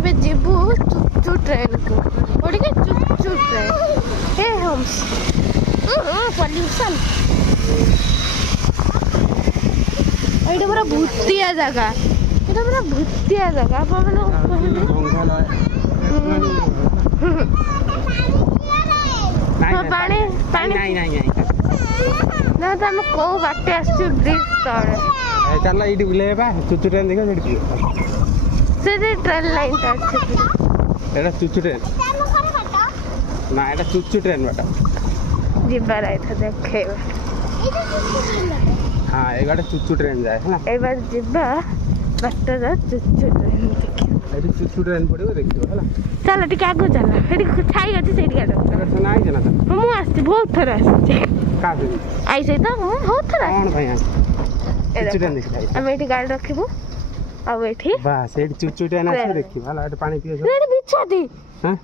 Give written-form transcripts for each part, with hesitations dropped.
ଏବେ ଯିବୁ ଚୁଚୁ ଟ୍ରେନକୁ କୋଉଠିକି ଚୁଚୁ ଟ୍ରେନ ହେ ହୋମ୍ସ ପଲ୍ୟୁସନ୍ ଏଇଟା ପୁରା ଭୂତିଆ ଜାଗା ଏଇଟା ପୁରା ଭୂତିଆ ଜାଗା ଆପଣ ପାଣି ପାଣି ନା ତ ଆମେ କୋଉ ବାଟେ ଆସିଛୁ ବ୍ରିଜ ତଳେ ଚାଲ ଏଇଠି ବୁଲେଇବା ଚୁଚୁ ଟ୍ରେନ୍ ଦେଖିବା ସେଠି ସେଠି ଟ୍ରେନ୍ ଲାଇନ୍ଟା ଅଛି ଏଇଟା ଚୁଚୁ ଟ୍ରେନ୍ ନା ଏଇଟା ଚୁଚୁ ଟ୍ରେନ୍ ବାଟ ଯିବାର ଏଇଟା ଦେଖେଇବା ହଁ ଏଇ ବାଟେ ଚୁଚୁ ଟ୍ରେନ୍ ଯାଏ ହେଲା ଏଇବାର ଯିବା ବାଟର ଚୁଚୁ ଟ୍ରେନ୍ ଦେଖିବା ଏଠି ଚୁଚୁ ଟ୍ରେନ୍ ପଡ଼ିବ ଦେଖିବ ହେଲା ଚାଲ ଟିକେ ଆଗକୁ ଚାଲ ସେଠି ଛାଇ ଅଛି ସେଇଠି ଗାଡ଼ ଶୁଣା ହେଇଛି ନା ମୁଁ ଆସିଛି ବହୁତ ଥର ଆସିଛି କାହା ଆଇ ସହିତ ମୁଁ ବହୁତ ଥର କ'ଣ ପାଇଁ ଆସିଛି ଆମେ ଏଇଠି ଗାଡ଼ି ରଖିବୁ ଆଉ ଏଠି ବାସ୍ ଏଇଠି ଚୁଚୁ ଟ୍ରେନ୍ ଆସିବ ଦେଖିବ ହେଲା ଏଠି ପାଣି ପିଇବ ଏଇଟା ବିଛାତି ହଁ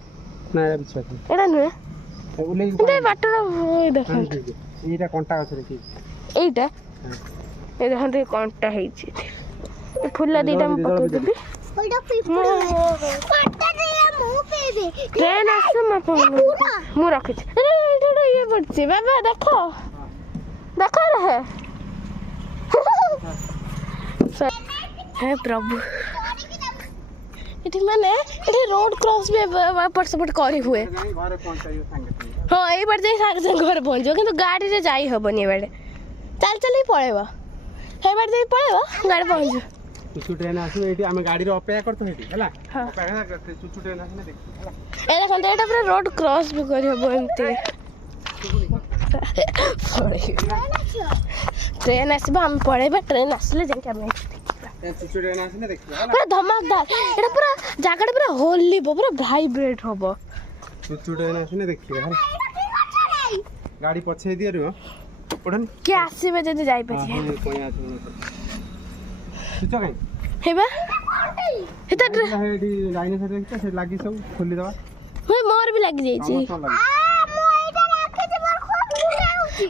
ନା ଏଇଟା ବିଛାତି ଏଇଟା ନୁହେଁ ଓହ୍ଲେଇକି ବାଟର ଦେଖନ୍ତୁ ଏଇଟା କଣ୍ଟା ଗଛରେ କି ଏଇଟା ଏ ଦେଖନ୍ତୁ କଣ୍ଟା ହେଇଛି ଫୁଲ ଦିଟା ମୁଁ ପକେଇଦେବି ଟ୍ରେନ୍ ଆସ ମୁଁ ରଖିଛି ଇଏ ପଡୁଛି ବାବା ଦେଖ ଦେଖ ହେ ପ୍ରଭୁ ଏଠି ମାନେ ଏଠି ରୋଡ କ୍ରସ୍ ବି ଏପଟ ସେପଟ କରି ହୁଏ ହଁ ଏଇ ବାଟେ ଯାଇ ସାଙ୍ଗେ ସାଙ୍ଗେ ଘରେ ପହଞ୍ଚିବ କିନ୍ତୁ ଗାଡ଼ିରେ ଯାଇ ହବନି ଏ ବାଟେ ଚାଲି ଚାଲି ପଳେଇବ ସେ ବାଟେ ଦେଇ ପଳେଇବ ଗାଡ଼ି ପହଞ୍ଚିବ ଚୁଚୁ ଟ୍ରେନ୍ ଆସିବ ଏଇଠି ଆମେ ଗାଡ଼ିରେ ଅପେକ୍ଷା କରିଥାଉ ଏଠି ହେଲା ଚୁଚୁ ଟ୍ରେନ୍ ଆସିଲେ ଦେଖିବ ହେଲା ଏ ଦେଖନ୍ତୁ ଏଇଟା ପୁରା ରୋଡ କ୍ରସ୍ ବି କରିହବ ଏମିତି ଟ୍ରେନ୍ ଆସିବ ଆମେ ପଳେଇବା ଟ୍ରେନ୍ ଆସିଲେ ଯାଇକି ଆମେ ଚୁଚୁ ଟ୍ରେନ୍ ଆସିଲେ ଦେଖିବ ପୁରା ଧମାକଦାର ଏଇଟା ପୁରା ଜାଗାଟା ପୁରା ହୋଲିବ ପୁରା ଭାଇବ୍ରେଟ୍ ହବ ଚୁଚୁ ଟ୍ରେନ୍ ଆସିଲେ ଦେଖିବ ହେଲା ଗାଡ଼ି ପଛେଇ ଦିଅ ରୁହ ପଢ଼ନି କିଏ ଆସିବେ ଯଦି ଯାଇପାରିବେ ହେବା ଲାଗି ସବୁ ଖୋଲିଦେବା ମୋର ବି ଲାଗିଯାଇଛି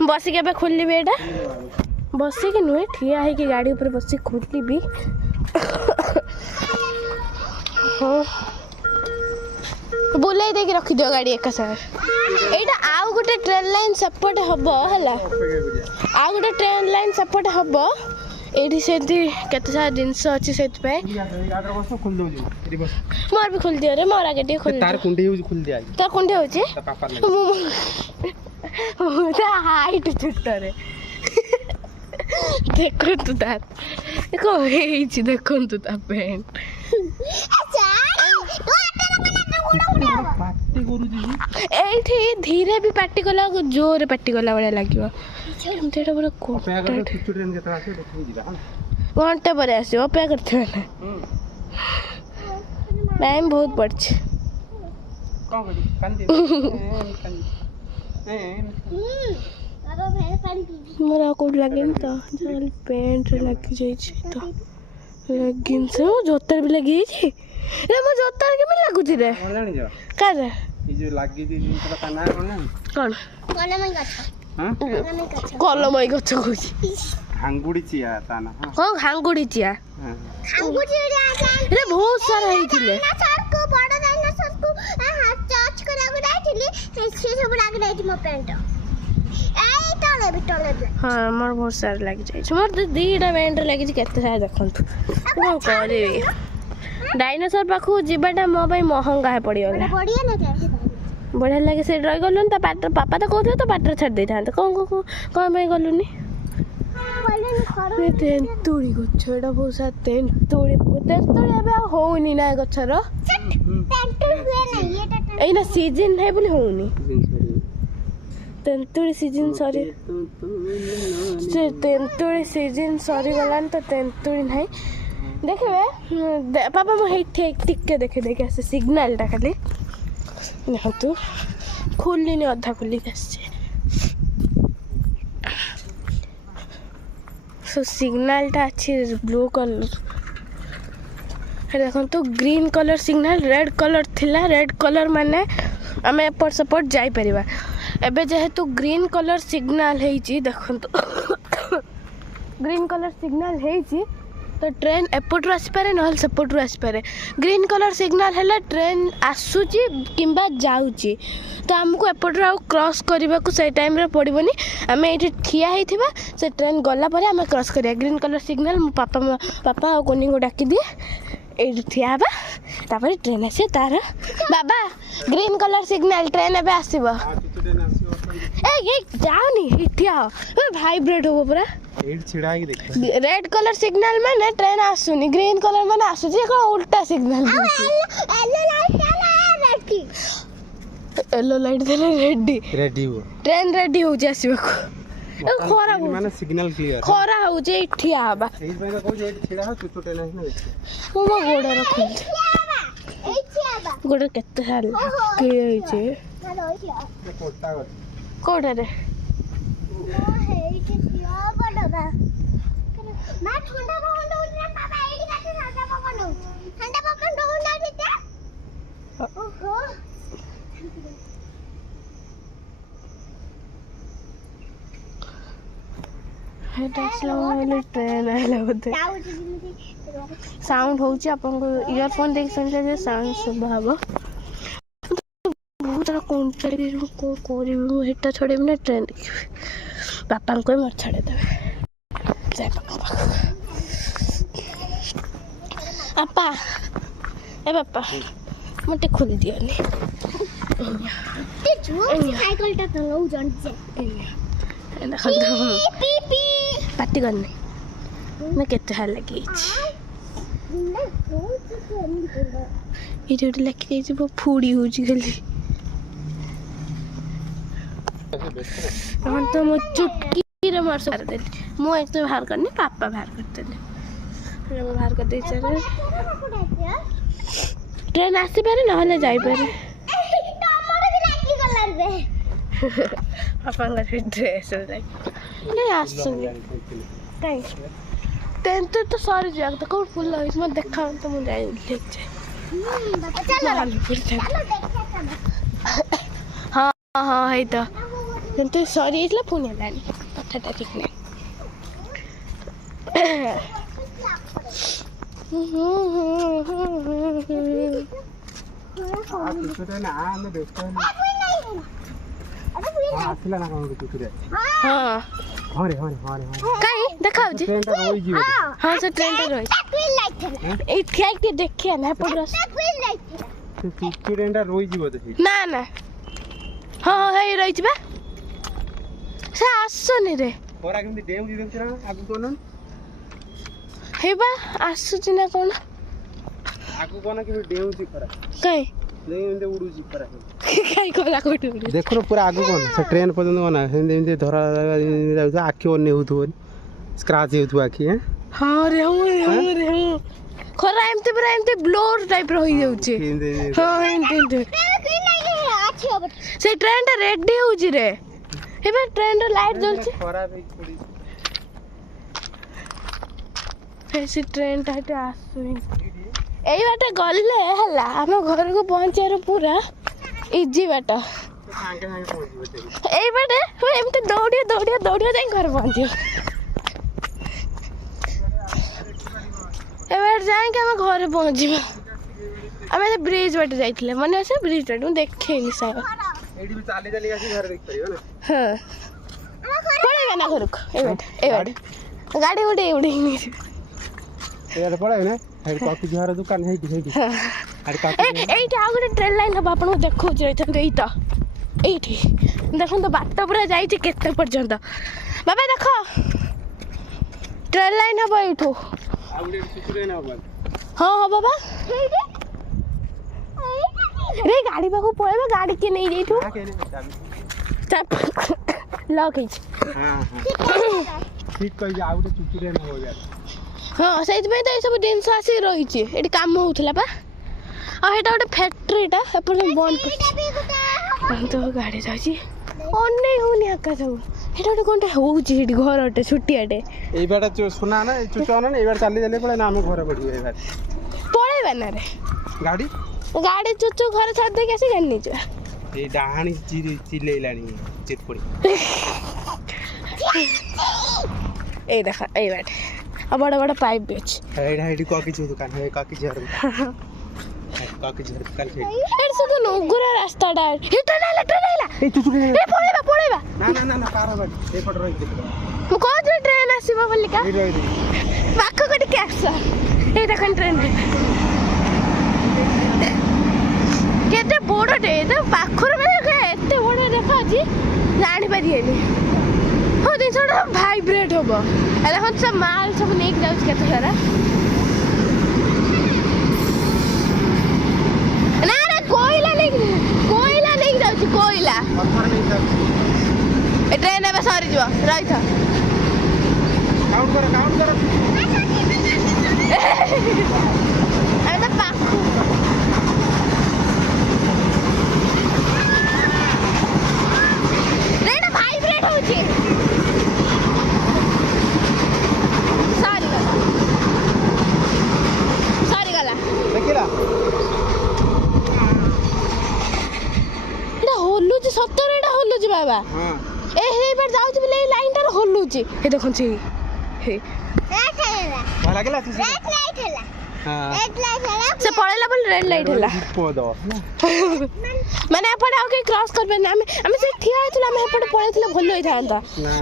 ବସିକି ଏବେ ଖୋଲିବି ଏଇଟା ବସିକି ନୁହେଁ ଠିଆ ହେଇକି ଗାଡ଼ି ଉପରେ ବସିକି ଖୋଲିବି ହଁ ବୁଲେଇ ଦେଇକି ରଖିଦିଅ ଗାଡ଼ି ଏକା ସାଙ୍ଗରେ ଏଇଟା ଆଉ ଗୋଟେ ଟ୍ରେନ୍ ଲାଇନ୍ ସେପଟେ ହବ ହେଲା ଆଉ ଗୋଟେ ଟ୍ରେନ୍ ଲାଇନ୍ ସେପଟେ ହବ ଏଇଠି ସେମିତି କେତେ ସାରା ଜିନିଷ ଅଛି ସେଥିପାଇଁ ମୋର ବି ଖୋଲିଦିଅ ରେ ମୋର ଆଗେ ଟିକେ ଖୋଲି ତାର କୁଣ୍ଡି ହେଉଛି ତା ହାଇଟ୍ ଛୋଟରେ ଦେଖନ୍ତୁ ତାର କ'ଣ ହେଇଛି ଦେଖନ୍ତୁ ତା ପ୍ୟାଣ୍ଟ ଏଇଠି ଧୀରେ ବି ପାଟି କଲା ଜୋରରେ ପାଟି କଲା ଭଳିଆ ଲାଗିବ ଏଇଟା ପୁରା ଘଣ୍ଟା ପରେ ଆସିବ ଅପେକ୍ଷା କରିଥିବ ନା ଟାଇମ୍ ବହୁତ ପଡ଼ିଛି ମୋର ଆଉ କେଉଁଠି ଲାଗେନି ତ ପ୍ୟାଣ୍ଟରେ ଲାଗିଯାଇଛି ତ ଲେଗିନ୍ସ ଜୋତାରେ ବି ଲାଗିଯାଇଛି ରେ ମୋ ଜୋତାରେ କେମିତି ଲାଗୁଛି ରେ କାରେ କ'ଣ କଲମଇ ଗଛ କହୁଛି ହାଙ୍ଗୁଡ଼ି ଚିଆ ତା ନା ହଁ ହାଙ୍ଗୁଡ଼ି ଚିଆ ରେ ବହୁତ ସାରା ହେଇଥିଲେ ହଁ ମୋର ବହୁତ ସାରା ଲାଗିଯାଇଛି ମୋର ତ ଦୁଇଟା ପ୍ୟାଣ୍ଟରେ ଲାଗିଛି କେତେ ସାରା ଦେଖନ୍ତୁ କ'ଣ କରିବି ଡାଇନୋସର ପାଖକୁ ଯିବାଟା ମୋ ପାଇଁ ମହଙ୍ଗା ପଡ଼ିଗଲା ବଢ଼ିଆ ଲାଗେ ସେଇଠି ରହିଗଲୁନି ତା ପାଟିରେ ପାପା ତ କହୁଥିଲେ ତ ପାଟିରେ ଛାଡ଼ି ଦେଇଥାନ୍ତେ କ'ଣ ପାଇଁ ଗଲୁନି ତେନ୍ତୁଳି ଗଛ ଏଇଟା ବହୁତ ସାରା ତେନ୍ତୁଳି ଏବେ ଆଉ ହଉନି ନା ଗଛର ଏଇନା ସିଜିନ୍ ନାହିଁ ବୋଲି ହଉନି ତେନ୍ତୁଳି ସିଜିନ୍ ସରିଗଲାଣି ତ ତେନ୍ତୁଳି ନାହିଁ ଦେଖିବେ ପାପା ମୁଁ ହେଇଠି ଟିକେ ଦେଖି ଆସେ ସିଗ୍ନାଲଟା ଖାଲି ଦେଖନ୍ତୁ ଖୋଲିନି ଅଧା ଖୋଲିକି ଆସିছে ସିଗ୍ନାଲଟା ଅଛି ବ୍ଲୁ କଲର୍ ଦେଖନ୍ତୁ green colour signal red colour ଥିଲା ରେଡ୍ କଲର୍ ମାନେ ଆମେ ଏପଟ ସେପଟ ଯାଇପାରିବା ଏବେ ଯେହେତୁ ଗ୍ରୀନ୍ କଲର୍ ସିଗ୍ନାଲ ହେଇଛି ଦେଖନ୍ତୁ ଗ୍ରୀନ୍ କଲର୍ ସିଗ୍ନାଲ ହେଇଛି तो ट्रेन एपटू आसपे ना सेपटू आसपे ग्रीन कलर सिग्नल है ट्रेन आसूची किंबा जाऊँगी तो आमको एपटू आउ क्रॉस करने को से टाइम रे पड़ोनी आम ये ठिया होइथिबा से ट्रेन गला पर आम क्रॉस करिया ग्रीन कलर सिग्नल मो पापा और कोनी को डाकी दिए ये ठिया हवा तापर ट्रेन आसे तार बाबा ग्रीन कलर सिग्नल ट्रेन एबे आसीबो ये जाओनी ठिया भाइब्रेट हो पूरा छिड़ा देख रेड कलर सिग्नल में ट्रेन आसुनी ग्रीन कलर में आसुची उल्टा सिग्नल येलो लाइट देले रेडी हो ट्रेन रेडी हो जासिबा खरा हो माने सिग्नल क्लियर खरा हो जे ठिया हबा एई पे को जे छिड़ा हो चुटु ट्रेन है ना मो गोड़ रखुल गोड़ केते हाल के होइचे कोटा कोडा रे ट्रेन आइला बोधे साउंड होची आपन को इयरफोन देख सुनले जे साउंड सुबह हबो बहुत सारा कंट्री को कोरिबो हेटा छोड़े ना ट्रेन देखिबे पापा को मर छाड़े देबे जाय पापा अपा ए पापा मते खोल दियो ने साइकिल टा चलाऊ जन पार्टी करने ना केते हाल लगे ये लगे वो फूड़ी हो खाली तो मो चुटकी रे मार सार दे मो एक तो बाहर करनी पापा बाहर करते ने मो बाहर कर दे चले ट्रेन आसी पारे ना जाई पारे पापा का ड्रेस लाइक नहीं आसुनी कहीं टेंथ तो सारी जगह तो कौन फुल है इसमें देखा तो मुझे जाए हाँ हाँ है तो କିନ୍ତୁ ସରି ଯାଇଥିଲା ପୁଣି ହେଲାଣି କଥାଟା ଠିକ୍ ନାହିଁ କାଇଁ ଦେଖାଉଛି ହଁ ସେ ଟ୍ରେନଟା ରହିଛି ଏଇ ଠିଆ ହେଇକି ଦେଖିଆ ନା ଏପଟର ନା ନା ହଁ ହେଇ ରହିଛି ବା ସେ ଆସୁନି ରେ ହେଇବା ଆସୁଛି ନା କ'ଣ କାଇଁ देखो पूरा आगु कौन से ट्रेन पर्यंत कौन है धरा जाऊ आखि ओने होथु स्क्रैच होथु आखि हैं हां रे हूं खरा एमते पूरा एमते ब्लोर टाइप रो होई जाउची हां एमते से ट्रेन टा रेडी होउची रे हेबे ट्रेन रो लाइट जलची खराब है थोड़ी ऐसी ट्रेन टा आसुनी एई बाटे गले हला हम घर को पहुंचार पूरा इजी बाट एई बाटे एमते दौड़िया जाई घर पहुंचियो एबार जाए कि हम घर पहुंचबो हमें ब्रिज बाटे जाइथिले माने से ब्रिज बाटे देखेनी सारा एडी भी चाली चाली आसी घर देख परियो ना हां पड़ेगा ना घर को ए बाटे गाड़ी उड़े नहीं यार पड़े ना हेड कॉफी घर दुकान है हेडी अरे कॉफी एइटा आ गोटे ट्रेन लाइन हम आपन को देखौ जइथन एइटा एइठी देखन तो बाट पूरा जाई छी केते पर्यंत बाबा देखो ट्रेन लाइन हबो एइठो आ गोटे सुकुरे ना बाबा हां हां बाबा रे गाड़ी पाखु पळेबा गाड़ी के नहीं जइठो चाप लॉक है हां हां ठीक कहि आ गोटे सुकुरे ना हो यार हाँ से सब जिन आसी रही ये कम होता पा आटा गोटे फैक्ट्रीटा बंद तो गाड़ी जाऊँगी अने होनी आका सब ये गोटे कौन घर छुटियाटे ये सुना ना चुचना ना ये चली चली पड़े ना आम घर पड़े पलैबा ना रे गाड़ी गाड़ी चुचु घर छाड़ देके आसी गाड़ी जा ये डाहाणी चिल्लेलानी चितपड़ी ए देखा ए बाटे और बड़ा बड़ा पाइप भी अच्छे हेडी काकी जो दुकान है काकी झर काकी झर दुकान है एड से तो नोगुरा रास्ता डा हे ट्रेन आइला ए तू ए पळेबा ना कार बट ए पट रही मु कोज ट्रेन आसीबा बोली का रही बाक कोटी के आसा ए देखन ट्रेन केते बड़ डे तो पाखर में एते बड़ देखा जी जानि परिएनी हो दिन छोड़ा वाइब्रेट होबो एला हम सब माल सब नेक जाउ केते सारा ना रे कोयला नहीं जाउ कोयला पत्थर नहीं था ए ट्रेन में सरी जो रही था काउंट करो अरे तो पाखु ट्रेन वाइब्रेट होची सॉरी गला देखिला एटा होलुची सत्तर एटा होलुची बाबा हां ए हे बार जाउची बिले लाइन टार होलुची हे देखन छी हे भला लागला तू हां से पळेला बोल रेड लाइट हला पो दो माने एपटे आउ के क्रॉस करबे ना हमें से ठिया आइतला हमें एपटे पळेतले भलो होई थांता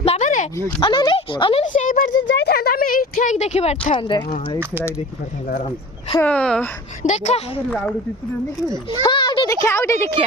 बाबा रे अनने से ए बार जे जाई थांता हमें ए ठिया देखि बैठ थांते हां ए फिराई देखि पड़ता आराम से हां देखा आवड़ी टिकट नहीं हां आउटे देखा